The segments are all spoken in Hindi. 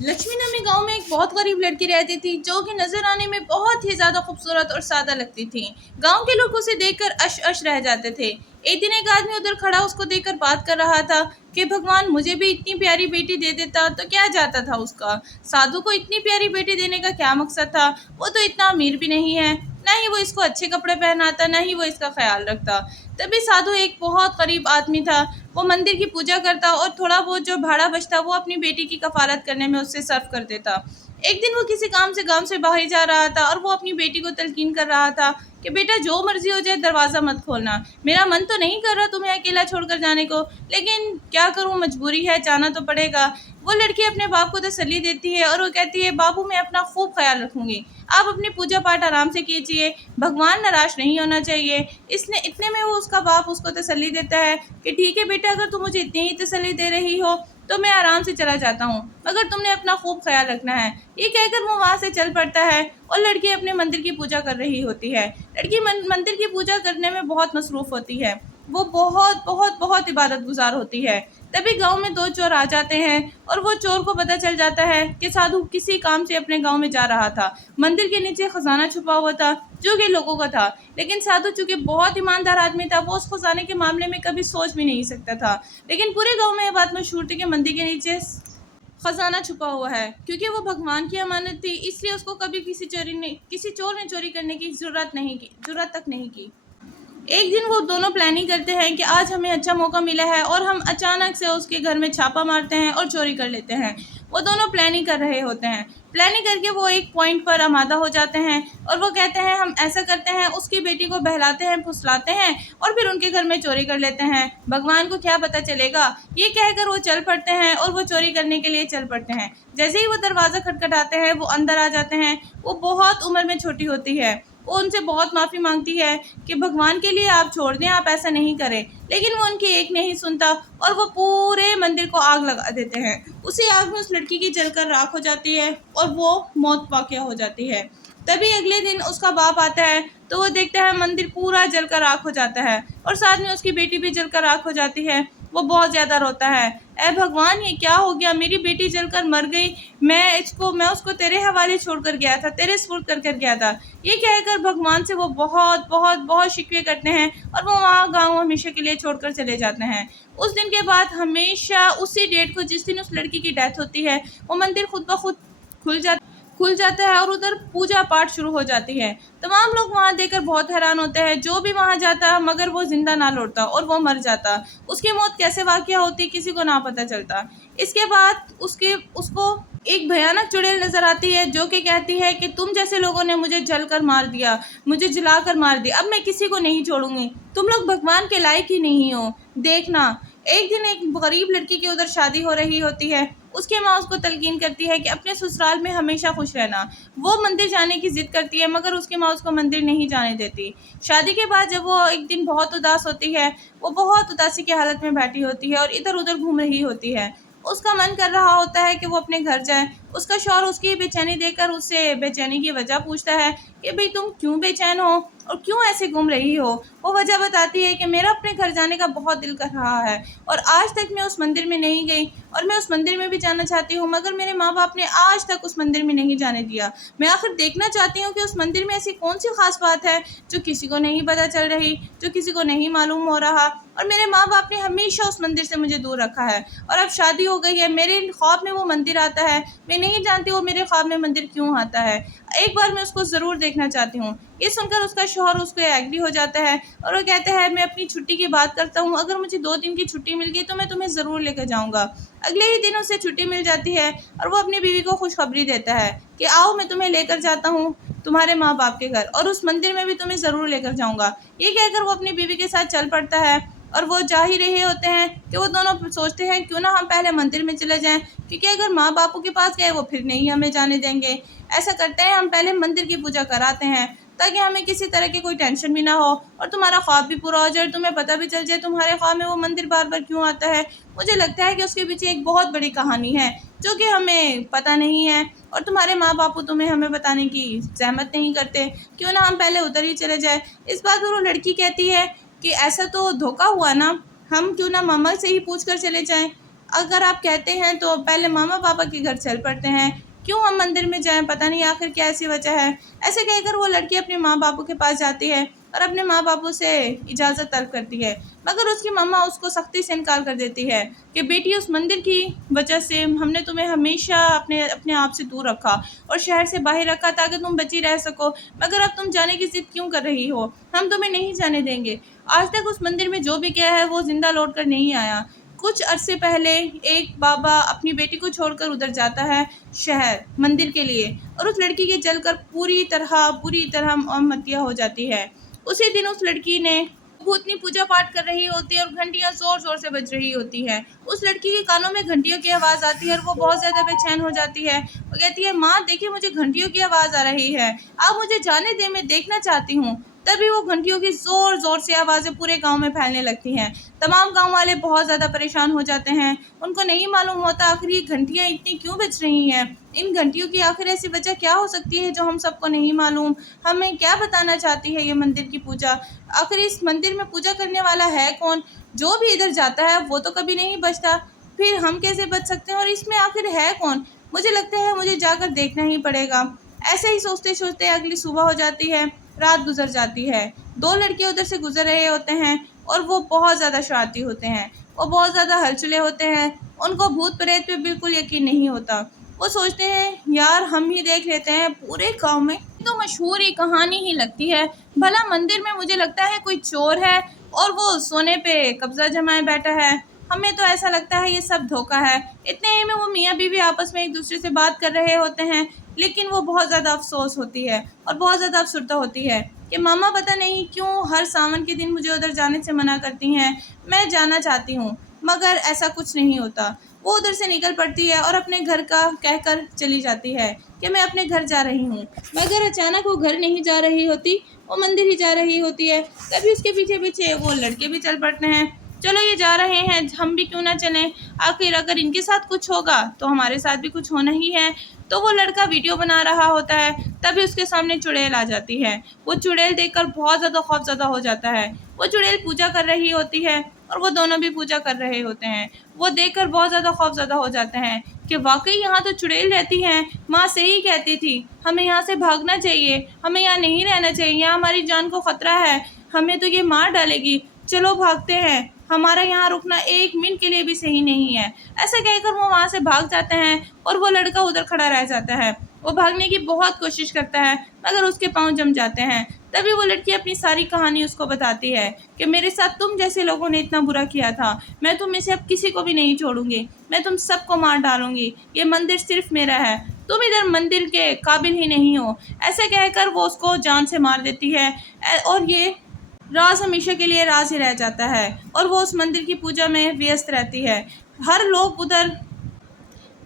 लक्ष्मी नामी गांव में एक बहुत गरीब लड़की रहती थी जो कि नजर आने में बहुत ही ज्यादा खूबसूरत और सादा लगती थी। गांव के लोग उसे देखकर अश अश रह जाते थे। एक दिन एक आदमी उधर खड़ा उसको देखकर बात कर रहा था कि भगवान मुझे भी इतनी प्यारी बेटी दे देता तो क्या जाता था उसका। साधु को इतनी प्यारी बेटी देने का क्या मकसद था। वो तो इतना अमीर भी नहीं है, ना ही वो इसको अच्छे कपड़े पहनाता, ना ही वो इसका ख्याल रखता। तभी साधु एक बहुत गरीब आदमी था। वो मंदिर की पूजा करता और थोड़ा बहुत जो भाड़ा बचता वो अपनी बेटी की कफालत करने में उससे सर्व कर देता। एक दिन वो किसी काम से गांव से बाहर जा रहा था और वो अपनी बेटी को तलकीन कर रहा था कि बेटा जो मर्जी हो जाए दरवाज़ा मत खोलना। मेरा मन तो नहीं कर रहा तुम्हें अकेला छोड़कर जाने को, लेकिन क्या करूं, मजबूरी है, जाना तो पड़ेगा। वो लड़की अपने बाप को तसल्ली देती है और वो कहती है बाबू मैं अपना खूब ख्याल रखूंगी, आप अपनी पूजा पाठ आराम से कीजिए, भगवान नाराज नहीं होना चाहिए। इसने इतने में वो उसका बाप उसको तसल्ली देता है कि ठीक है बेटा, अगर तुम मुझे इतनी ही तसल्ली दे रही हो तो मैं आराम से चला जाता हूँ, मगर तुमने अपना खूब ख्याल रखना है। ये कहकर वो वहाँ से चल पड़ता है और लड़की अपने मंदिर की पूजा कर रही होती है। लड़की मंदिर की पूजा करने में बहुत मसरूफ़ होती है। वो बहुत बहुत बहुत इबादत गुजार होती है। तभी गांव में दो चोर आ जाते हैं और वो चोर को पता चल जाता है कि साधु किसी काम से अपने गांव में जा रहा था। मंदिर के नीचे खजाना छुपा हुआ था जो कि लोगों का था, लेकिन साधु चूंकि बहुत ईमानदार आदमी था वो उस खजाने के मामले में कभी सोच भी नहीं सकता था। लेकिन पूरे गांव में ये बात मशहूर थी कि मंदिर के नीचे खजाना छुपा हुआ है। क्योंकि वो भगवान की अमानत थी इसलिए उसको कभी किसी चोर ने चोरी करने की जरूरत तक नहीं की। एक दिन वो दोनों प्लानिंग करते हैं कि आज हमें अच्छा मौका मिला है और हम अचानक से उसके घर में छापा मारते हैं और चोरी कर लेते हैं। वो दोनों प्लानिंग कर रहे होते हैं। प्लानिंग करके वो एक पॉइंट पर आमादा हो जाते हैं और वो कहते हैं हम ऐसा करते हैं, उसकी बेटी को बहलाते हैं, फुसलाते हैं और फिर उनके घर में चोरी कर लेते हैं, भगवान को क्या पता चलेगा। ये कहकर वो चल पड़ते हैं और वो चोरी करने के लिए चल पड़ते हैं। जैसे ही वो दरवाज़ा खटखटाते हैं वो अंदर आ जाते हैं। वो बहुत उम्र में छोटी होती है। वो उनसे बहुत माफ़ी मांगती है कि भगवान के लिए आप छोड़ दें, आप ऐसा नहीं करें, लेकिन वो उनकी एक नहीं सुनता और वो पूरे मंदिर को आग लगा देते हैं। उसी आग में उस लड़की की जलकर राख हो जाती है और वो मौत वाक़या हो जाती है। तभी अगले दिन उसका बाप आता है तो वो देखता है मंदिर पूरा जलकर राख हो जाता है और साथ में उसकी बेटी भी जलकर राख हो जाती है। वो बहुत ज़्यादा रोता है, ऐ भगवान ये क्या हो गया, मेरी बेटी जलकर मर गई, मैं उसको तेरे हवाले छोड़कर गया था, तेरे सुपुर्द कर कर गया था। ये कहकर भगवान से वो बहुत बहुत बहुत शिकवे करते हैं और वो वहाँ गाँव हमेशा के लिए छोड़कर चले जाते हैं। उस दिन के बाद हमेशा उसी डेट को जिस दिन उस लड़की की डेथ होती है वो मंदिर खुद ब खुद खुल जाता खुल जाता है और उधर पूजा पाठ शुरू हो जाती है। तमाम लोग वहाँ देखकर बहुत हैरान होते हैं, जो भी वहाँ जाता मगर वो जिंदा ना लौटता और वो मर जाता। उसकी मौत कैसे वाक़या होती किसी को ना पता चलता। इसके बाद उसके उसको एक भयानक चुड़ैल नजर आती है जो कि कहती है कि तुम जैसे लोगों ने मुझे जलकर मार दिया, मुझे जलाकर मार दिया, अब मैं किसी को नहीं छोड़ूंगी, तुम लोग भगवान के लायक ही नहीं हो। देखना, एक दिन एक गरीब लड़की की उधर शादी हो रही होती है। उसकी माँ उसको तलकीन करती है कि अपने ससुराल में हमेशा खुश रहना। वो मंदिर जाने की ज़िद करती है मगर उसकी माँ उसको मंदिर नहीं जाने देती। शादी के बाद जब वो एक दिन बहुत उदास होती है, वो बहुत उदासी की हालत में बैठी होती है और इधर उधर घूम रही होती है। उसका मन कर रहा होता है कि वो अपने घर जाए। उसका शौहर उसकी बेचैनी देखकर उससे बेचैनी की वजह पूछता है कि भाई तुम क्यों बेचैन हो और क्यों ऐसे घूम रही हो। वो वजह बताती है कि मेरा अपने घर जाने का बहुत दिल कर रहा है और आज तक मैं उस मंदिर में नहीं गई और मैं उस मंदिर में भी जाना चाहती हूँ, मगर मेरे माँ बाप ने आज तक उस मंदिर में नहीं जाने दिया। मैं आखिर देखना चाहती हूँ कि उस मंदिर में ऐसी कौन सी खास बात है जो किसी को नहीं पता चल रही, जो किसी को नहीं मालूम हो रहा। और मेरे माँ बाप ने हमेशा उस मंदिर से मुझे दूर रखा है और अब शादी हो गई है, मेरे ख्वाब में वो मंदिर आता है, मैं नहीं जानती वो मेरे ख्वाब में मंदिर क्यों आता है। एक बार मैं उसको ज़रूर देखना चाहती हूँ। ये सुनकर उसका शौहर उसको एग्री हो जाता है और वो कहता है मैं अपनी छुट्टी की बात करता हूँ, अगर मुझे 2 दिन की छुट्टी मिल गई तो मैं तुम्हें ज़रूर लेकर जाऊँगा। अगले ही दिन उसे छुट्टी मिल जाती है और वो अपनी बीवी को खुशखबरी देता है कि आओ मैं तुम्हें लेकर जाता हूँ तुम्हारे माँ बाप के घर और उस मंदिर में भी तुम्हें ज़रूर लेकर जाऊँगा। ये कहकर वो अपनी बीवी के साथ चल पड़ता है और वो जा ही रहे होते हैं कि वो दोनों सोचते हैं क्यों ना हम पहले मंदिर में चले जाएं, क्योंकि अगर माँ बापों के पास गए वो फिर नहीं हमें जाने देंगे। ऐसा करते हैं हम पहले मंदिर की पूजा कराते हैं ताकि हमें किसी तरह की कोई टेंशन भी ना हो और तुम्हारा ख्वाब भी पूरा हो जाए, तुम्हें पता भी चल जाए तुम्हारे ख्वाब में वो मंदिर बार बार क्यों आता है। मुझे लगता है कि उसके पीछे एक बहुत बड़ी कहानी है जो कि हमें पता नहीं है और तुम्हारे माँ बापू तुम्हें हमें बताने की जहमत नहीं करते, क्यों ना हम पहले उधर ही चले जाए। इस बात पर वो लड़की कहती है कि ऐसा तो धोखा हुआ ना, हम क्यों ना मामा से ही पूछ कर चले जाएं। अगर आप कहते हैं तो पहले मामा पापा के घर चल पड़ते हैं, क्यों हम मंदिर में जाएं, पता नहीं आखिर क्या ऐसी वजह है। ऐसे कहकर वो लड़की अपने माँ बापू के पास जाती है और अपने माँ बापू से इजाज़त तलब करती है, मगर उसकी मम्मा उसको सख्ती से इनकार कर देती है कि बेटी, उस मंदिर की वजह से हमने तुम्हें हमेशा अपने अपने आप से दूर रखा और शहर से बाहर रखा ताकि तुम बची रह सको, मगर अब तुम जाने की ज़िद क्यों कर रही हो, हम तुम्हें नहीं जाने देंगे। आज तक उस मंदिर में जो भी गया है वो ज़िंदा लौट कर नहीं आया। कुछ अरसे पहले एक बाबा अपनी बेटी को छोड़कर उधर जाता है शहर मंदिर के लिए, और उस लड़की की जलकर पूरी तरह मतिया हो जाती है। उसी दिन उस लड़की ने भूतनी पूजा पाठ कर रही होती है और घंटियां जोर जोर से बज रही होती है। उस लड़की के कानों में घंटियों की आवाज़ आती है और वो बहुत ज़्यादा बेचैन हो जाती है। वो कहती है, माँ देखिए, मुझे घंटियों की आवाज़ आ रही है, आप मुझे जाने दें, मैं देखना चाहती हूँ। तभी वो घंटियों की ज़ोर ज़ोर से आवाज़ें पूरे गांव में फैलने लगती हैं। तमाम गांव वाले बहुत ज़्यादा परेशान हो जाते हैं। उनको नहीं मालूम होता आखिर ये घंटियाँ इतनी क्यों बज रही हैं। इन घंटियों की आखिर ऐसी वजह क्या हो सकती है जो हम सबको नहीं मालूम। हमें क्या बताना चाहती है ये मंदिर की पूजा। आखिर इस मंदिर में पूजा करने वाला है कौन। जो भी इधर जाता है वो तो कभी नहीं बचता, फिर हम कैसे बच सकते हैं, और इसमें आखिर है कौन। मुझे लगता है मुझे जाकर देखना ही पड़ेगा। ऐसे ही सोचते सोचते अगली सुबह हो जाती है, रात गुजर जाती है। दो लड़के उधर से गुजर रहे होते हैं और वो बहुत ज़्यादा शरारती होते हैं, वो बहुत ज़्यादा हलचुले होते हैं। उनको भूत प्रेत पे बिल्कुल यकीन नहीं होता। वो सोचते हैं, यार हम ही देख लेते हैं, पूरे गांव में तो मशहूर ही कहानी ही लगती है। भला मंदिर में मुझे लगता है कोई चोर है और वो सोने पे कब्जा जमाए बैठा है। हमें तो ऐसा लगता है ये सब धोखा है। इतने ही में वो मियाँ बीवी आपस में एक दूसरे से बात कर रहे होते हैं, लेकिन वो बहुत ज़्यादा अफसोस होती है और बहुत ज़्यादा अफसरदा होती है कि मामा पता नहीं क्यों हर सावन के दिन मुझे उधर जाने से मना करती हैं। मैं जाना चाहती हूँ मगर ऐसा कुछ नहीं होता। वो उधर से निकल पड़ती है और अपने घर का कहकर चली जाती है कि मैं अपने घर जा रही हूँ, मगर अचानक वो घर नहीं जा रही होती, वो मंदिर ही जा रही होती है। तभी उसके पीछे पीछे वो लड़के भी चल पड़ते हैं। चलो ये जा रहे हैं, हम भी क्यों ना चलें, आखिर अगर इनके साथ कुछ होगा तो हमारे साथ भी कुछ होना ही है। तो वो लड़का वीडियो बना रहा होता है, तभी उसके सामने चुड़ैल आ जाती है। वो चुड़ैल देखकर बहुत ज़्यादा खौफज़दा हो जाता है। वो चुड़ैल पूजा कर रही होती है और वो दोनों भी पूजा कर रहे होते हैं। वो देखकर बहुत ज़्यादा खौफज़दा हो जाते हैं कि वाकई यहाँ तो चुड़ैल रहती हैं। माँ सही कहती थी, हमें यहाँ से भागना चाहिए, हमें यहाँ नहीं रहना चाहिए, यहाँ हमारी जान को ख़तरा है, हमें तो ये मार डालेगी। चलो भागते हैं, हमारा यहाँ रुकना एक मिनट के लिए भी सही नहीं है। ऐसा कहकर वो वहाँ से भाग जाते हैं और वो लड़का उधर खड़ा रह जाता है। वो भागने की बहुत कोशिश करता है मगर उसके पाँव जम जाते हैं। तभी वो लड़की अपनी सारी कहानी उसको बताती है कि मेरे साथ तुम जैसे लोगों ने इतना बुरा किया था, मैं तुम में से अब किसी को भी नहीं छोड़ूंगी, मैं तुम सबको मार डालूंगी, ये मंदिर सिर्फ मेरा है, तुम इधर मंदिर के काबिल ही नहीं हो। ऐसे कहकर वो उसको जान से मार देती है और ये राज हमेशा के लिए राज ही रह जाता है और वो उस मंदिर की पूजा में व्यस्त रहती है। हर लोग उधर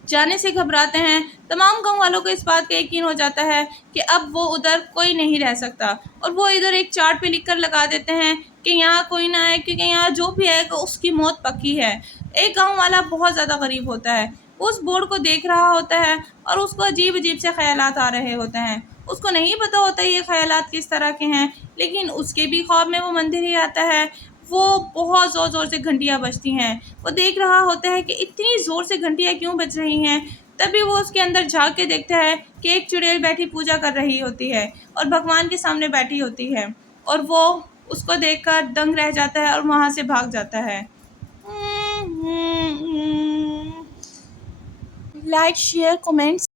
जाने से घबराते हैं। तमाम गाँव वालों को इस बात का यकीन हो जाता है कि अब वो उधर कोई नहीं रह सकता और वो इधर एक चार्ट पे लिख कर लगा देते हैं कि यहाँ कोई ना आए, क्योंकि यहाँ जो भी आएगा उसकी मौत पक्की है। एक गाँव वाला बहुत ज़्यादा गरीब होता है, वो उस बोर्ड को देख रहा होता है और उसको अजीब अजीब से ख्यालात आ रहे होते हैं। उसको नहीं पता होता ये ख्यालात किस तरह के हैं, लेकिन उसके भी ख्वाब में वो मंदिर ही आता है। वो बहुत ज़ोर ज़ोर से घंटियाँ बजती हैं। वो देख रहा होता है कि इतनी ज़ोर से घंटियाँ क्यों बज रही हैं। तभी वो उसके अंदर झाँक के देखता है कि एक चुड़ैल बैठी पूजा कर रही होती है और भगवान के सामने बैठी होती है, और वो उसको देखकर दंग रह जाता है और वहाँ से भाग जाता है। Like, share, comments.